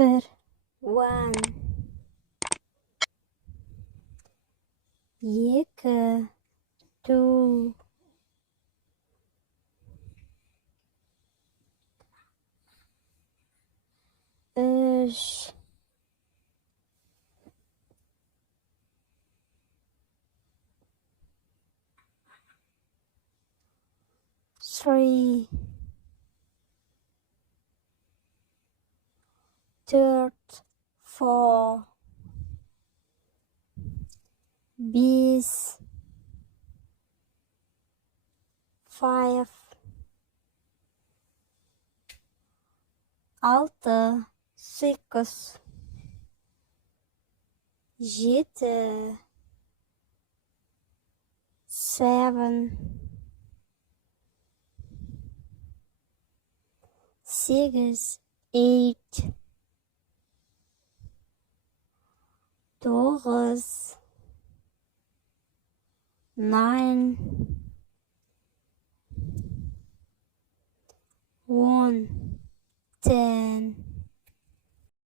Bir. One. Екі. Two. Üç. Three. Dört. Four. Beş. Five. Altı. Sekiz. Yedi. Seven. Sekiz. Eight. Dokuz. Nine. One. 10.